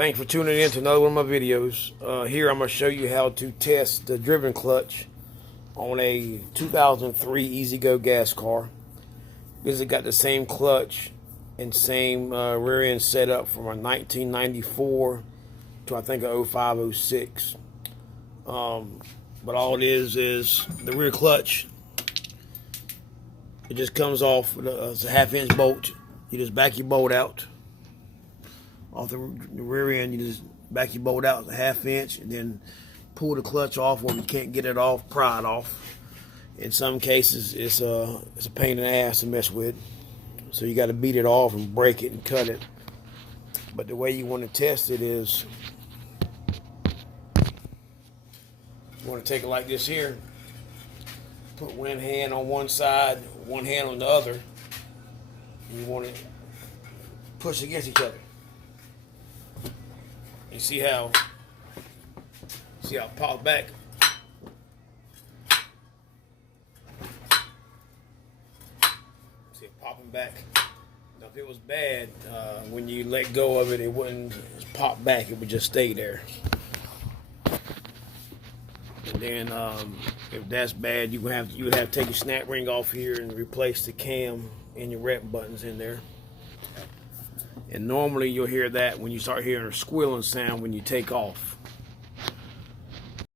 Thanks for tuning in to another one of my videos. Here I'm going to show you how to test the driven clutch on a 2003 E-Z-GO gas car. This has got the same clutch and same rear end setup from a 1994 to I think a 05, 06. But all it is the rear clutch. It just comes off. It's a 1/2 inch bolt. You just back your bolt out off the rear end. You just back your bolt out 1/2 inch and then pull the clutch off when you can't get it off, pry it off. In some cases it's a pain in the ass to mess with, so you got to beat it off and break it and cut it. But the way you want to test it is you want to take it like this here, put one hand on one side, one hand on the other, and you want to push against each other. You see how it pops back. See it popping back. Now if it was bad, when you let go of it, it wouldn't pop back, it would just stay there. And then if that's bad, you would have to take your snap ring off here and replace the cam and your rep buttons in there. And normally you'll hear that when you start hearing a squealing sound when you take off.